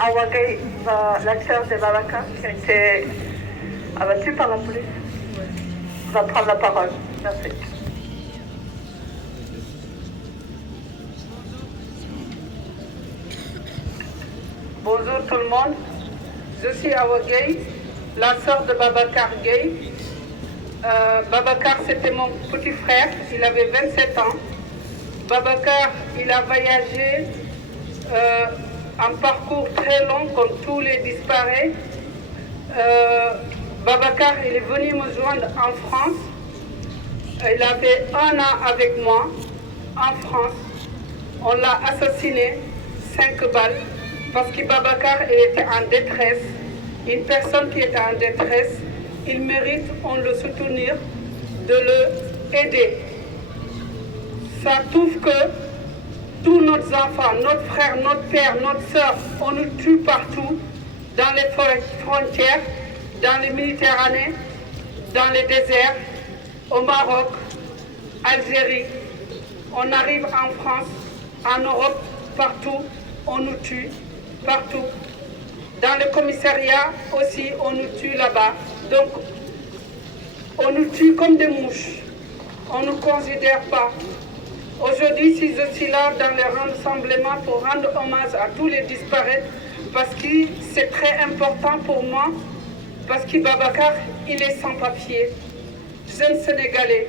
Awagay, la sœur de Babacar, qui a été abattue par la police, va prendre la parole. Merci. Bonjour tout le monde. Je suis Awa Gay, la sœur de Babacar Gay. Babacar, c'était mon petit frère, il avait 27 ans. Babacar, il a voyagé un parcours très long comme tous les disparus. Babacar, il est venu me joindre en France. Il avait 1 an avec moi en France. On l'a assassiné, 5 balles, parce que Babacar il était en détresse. Une personne qui était en détresse, il mérite, on le soutenir, de l'aider. Ça trouve que tous nos enfants, notre frère, notre père, notre soeur, on nous tue partout, dans les frontières, dans les Méditerranées, dans les déserts, au Maroc, Algérie. On arrive en France, en Europe, partout, on nous tue, partout. Dans le commissariat aussi, on nous tue là-bas. Donc, on nous tue comme des mouches. On ne nous considère pas. Aujourd'hui, si je suis là dans les rassemblements pour rendre hommage à tous les disparus, parce que c'est très important pour moi, parce que Babacar, il est sans papier, jeune Sénégalais,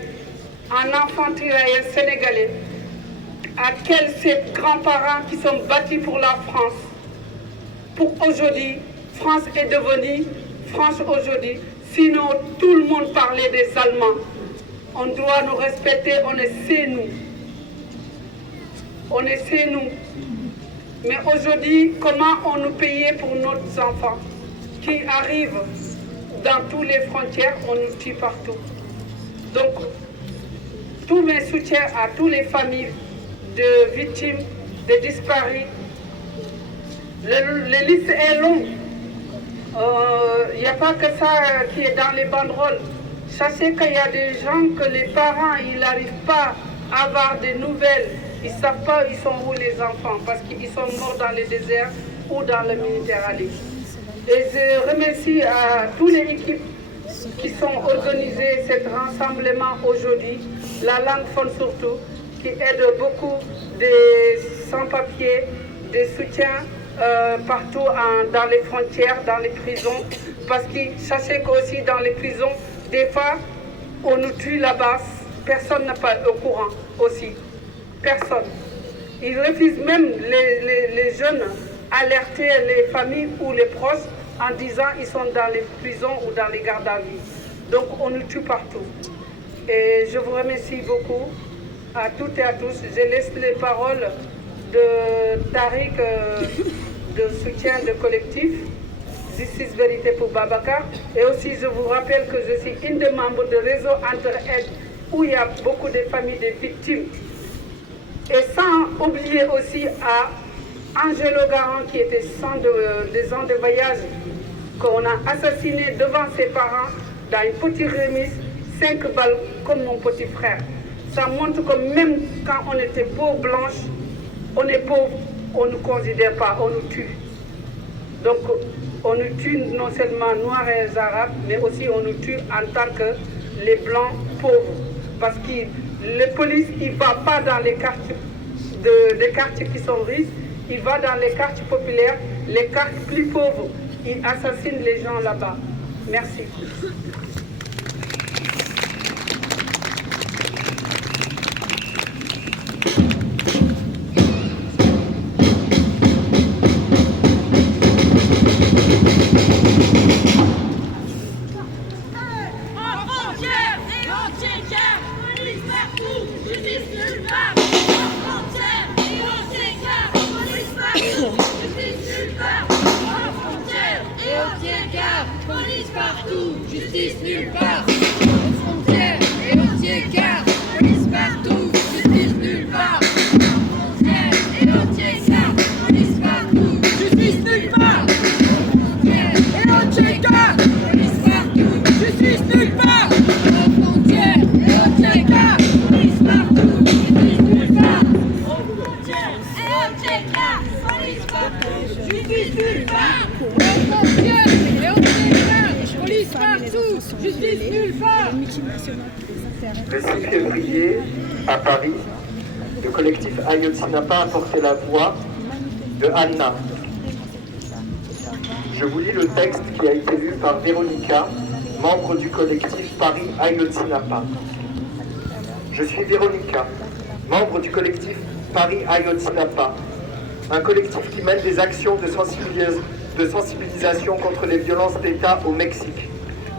un enfant tiraillé sénégalais, à quels ses grands-parents qui sont battus pour la France. Pour aujourd'hui, France est devenue France aujourd'hui. Sinon, tout le monde parlait des Allemands. On doit nous respecter, on est chez nous. On est chez nous. Mais aujourd'hui, comment on nous payait pour nos enfants qui arrivent dans toutes les frontières, on nous tue partout. Donc, tous mes soutiens à toutes les familles de victimes, de disparus. La liste est longue. Il n'y a pas que ça qui est dans les banderoles. Sachez qu'il y a des gens que les parents, ils n'arrivent pas à avoir des nouvelles. Ils ne savent pas où ils sont où les enfants parce qu'ils sont morts dans les déserts ou dans la Méditerranée. Et je remercie à toutes les équipes qui sont organisées cet rassemblement aujourd'hui. La langue fond surtout, qui aide beaucoup des sans-papiers, des soutiens partout dans les frontières, dans les prisons. Parce que sachez qu'aussi dans les prisons, des fois, on nous tue là-bas, personne n'est pas au courant aussi. Personne. Ils refusent même les jeunes alerter les familles ou les proches en disant qu'ils sont dans les prisons ou dans les gardes à vue. Donc on nous tue partout. Et je vous remercie beaucoup à toutes et à tous. Je laisse les paroles de Tariq de soutien de collectif Justice Vérité pour Babacar. Et aussi je vous rappelle que je suis une des membres du réseau Entre-Aide où il y a beaucoup de familles de victimes. Et sans oublier aussi à Angelo Garan qui était 2 ans de voyage, qu'on a assassiné devant ses parents dans une petite remise, 5 balles comme mon petit frère. Ça montre que même quand on était peau blanche, on est pauvre, on ne nous considère pas, on nous tue. Donc on nous tue non seulement noirs et arabes, mais aussi on nous tue en tant que les blancs pauvres. Parce que la police, il ne va pas dans les quartiers, des quartiers qui sont riches, il va dans les quartiers populaires, les quartiers plus pauvres. Il assassine les gens là-bas. Merci. Police partout, justice nulle part. Aux frontières et aux tiers-quarts. Police partout, justice nulle part. Aux frontières et aux tiers-quarts. Police partout, justice nulle part. Aux frontières et aux tiers-quarts. Police partout, justice nulle part. Aux frontières et aux tiers-quarts. Police partout, justice nulle part. Aux frontières et aux tiers-quarts. Police partout, justice nulle part. Et aux frontières et aux écarts, police partout, justice nulle part. Le 6 février, à Paris, le collectif Ayotzinapa a porté la voix de Anna. Je vous lis le texte qui a été lu par Véronica, membre du collectif Paris Ayotzinapa. Je suis Véronica, membre du collectif Paris Ayotzinapa, un collectif qui mène des actions de sensibilisation contre les violences d'État au Mexique,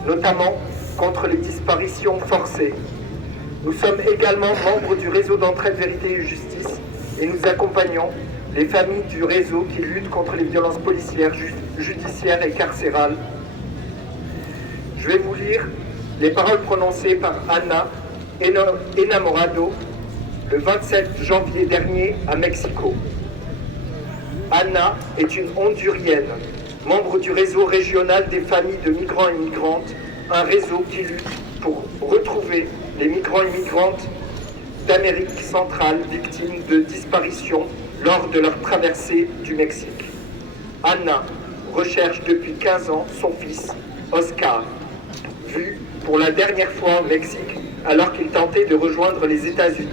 notamment contre les disparitions forcées. Nous sommes également membres du réseau d'entraide Vérité et Justice et nous accompagnons les familles du réseau qui luttent contre les violences policières, judiciaires et carcérales. Je vais vous lire les paroles prononcées par Anna Enamorado le 27 janvier dernier à Mexico. Anna est une Hondurienne, membre du réseau régional des familles de migrants et migrantes, un réseau qui lutte pour retrouver les migrants et migrantes d'Amérique centrale victimes de disparitions lors de leur traversée du Mexique. Anna recherche depuis 15 ans son fils, Oscar, vu pour la dernière fois au Mexique alors qu'il tentait de rejoindre les États-Unis.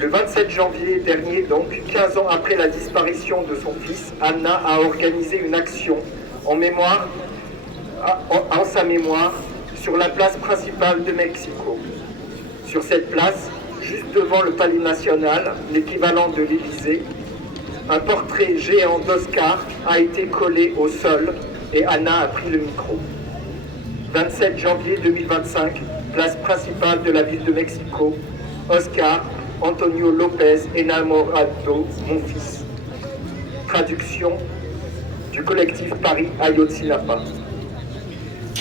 Le 27 janvier dernier, donc 15 ans après la disparition de son fils, Anna a organisé une action en sa mémoire sur la place principale de Mexico. Sur cette place, juste devant le Palais national, l'équivalent de l'Élysée, un portrait géant d'Oscar a été collé au sol et Anna a pris le micro. 27 janvier 2025, place principale de la ville de Mexico, Oscar Antonio López Enamorado, mon fils. Traduction du collectif Paris Ayotzinapa.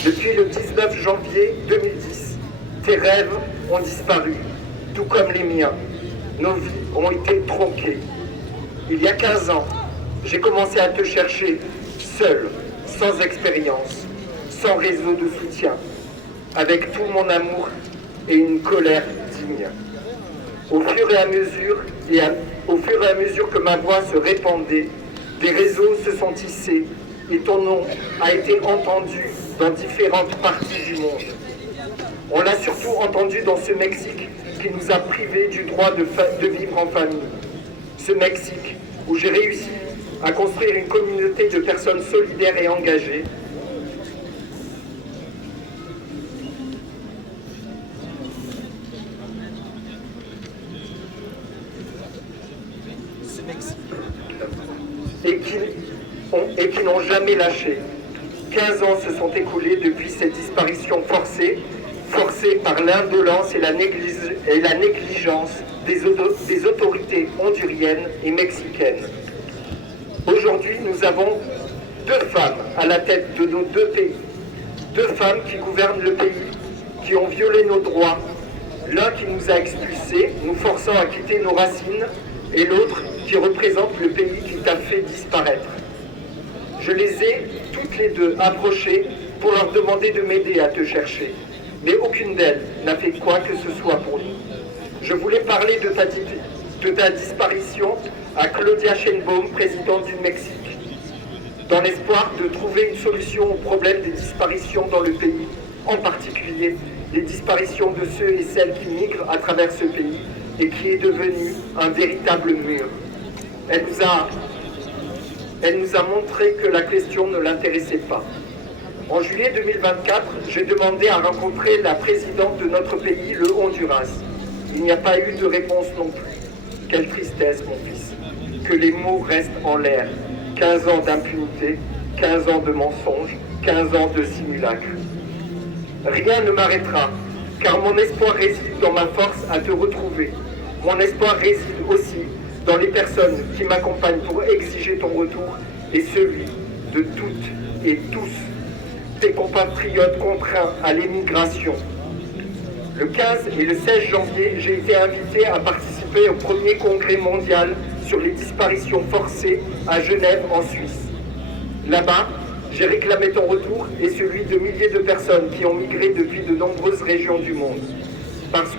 Depuis le 19 janvier 2010, tes rêves ont disparu, tout comme les miens. Nos vies ont été tronquées. Il y a 15 ans, j'ai commencé à te chercher, seul, sans expérience, sans réseau de soutien, avec tout mon amour et une colère digne. Au fur et à mesure que ma voix se répandait, des réseaux se sont tissés et ton nom a été entendu dans différentes parties du monde. On l'a surtout entendu dans ce Mexique qui nous a privés du droit de vivre en famille. Ce Mexique où j'ai réussi à construire une communauté de personnes solidaires et engagées. Et qui n'ont jamais lâché. 15 ans se sont écoulés depuis cette disparition forcée par l'indolence et la négligence des autorités honduriennes et mexicaines. Aujourd'hui, nous avons 2 femmes à la tête de nos 2 pays. 2 femmes qui gouvernent le pays, qui ont violé nos droits. L'un qui nous a expulsés, nous forçant à quitter nos racines, et l'autre qui représente le pays qui t'a fait disparaître. Je les ai toutes les 2 approchées pour leur demander de m'aider à te chercher. Mais aucune d'elles n'a fait quoi que ce soit pour nous. Je voulais parler de ta disparition à Claudia Sheinbaum, présidente du Mexique, dans l'espoir de trouver une solution au problème des disparitions dans le pays, en particulier les disparitions de ceux et celles qui migrent à travers ce pays et qui est devenu un véritable mur. Elle nous a montré que la question ne l'intéressait pas. En juillet 2024, j'ai demandé à rencontrer la présidente de notre pays, le Honduras. Il n'y a pas eu de réponse non plus. Quelle tristesse, mon fils, que les mots restent en l'air. 15 ans d'impunité, 15 ans de mensonges, 15 ans de simulacre. Rien ne m'arrêtera, car mon espoir réside dans ma force à te retrouver. Mon espoir réside aussi dans les personnes qui m'accompagnent pour exiger ton retour et celui de toutes et tous tes compatriotes contraints à l'émigration. Le 15 et le 16 janvier, j'ai été invité à participer au premier congrès mondial sur les disparitions forcées à Genève, en Suisse. Là-bas, j'ai réclamé ton retour et celui de milliers de personnes qui ont migré depuis de nombreuses régions du monde. Parce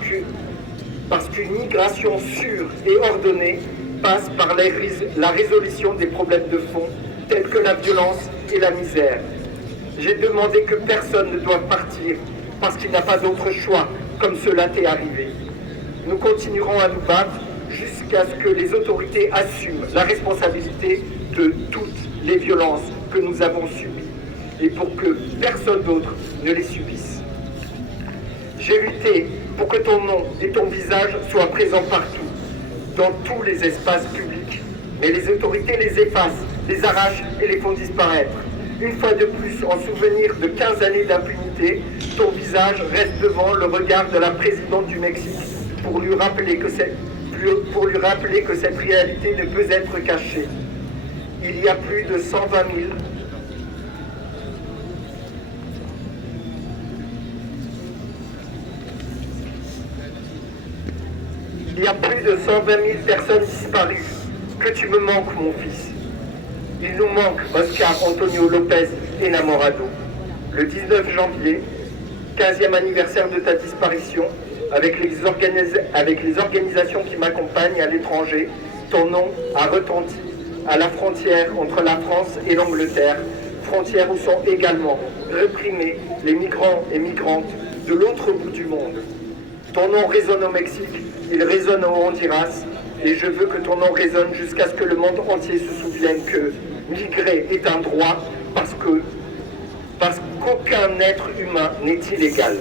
qu'une migration sûre et ordonnée passe par la résolution des problèmes de fond telles que la violence et la misère. J'ai demandé que personne ne doive partir parce qu'il n'a pas d'autre choix, comme cela t'est arrivé. Nous continuerons à nous battre jusqu'à ce que les autorités assument la responsabilité de toutes les violences que nous avons subies et pour que personne d'autre ne les subisse. J'ai lutté pour que ton nom et ton visage soient présents partout, dans tous les espaces publics, mais les autorités les effacent, les arrachent et les font disparaître. Une fois de plus, en souvenir de 15 années d'impunité, ton visage reste devant le regard de la présidente du Mexique pour lui rappeler que cette réalité ne peut être cachée. Il y a plus de 120 000 Il y a plus de 120 000 personnes disparues. Que tu me manques, mon fils. Il nous manque Oscar Antonio Lopez Enamorado. Le 19 janvier, 15e anniversaire de ta disparition, avec les organisations qui m'accompagnent à l'étranger, ton nom a retenti à la frontière entre la France et l'Angleterre, frontière où sont également réprimés les migrants et migrantes de l'autre bout du monde. Ton nom résonne au Mexique, il résonne au Honduras, et je veux que ton nom résonne jusqu'à ce que le monde entier se souvienne que migrer est un droit parce qu'aucun être humain n'est illégal.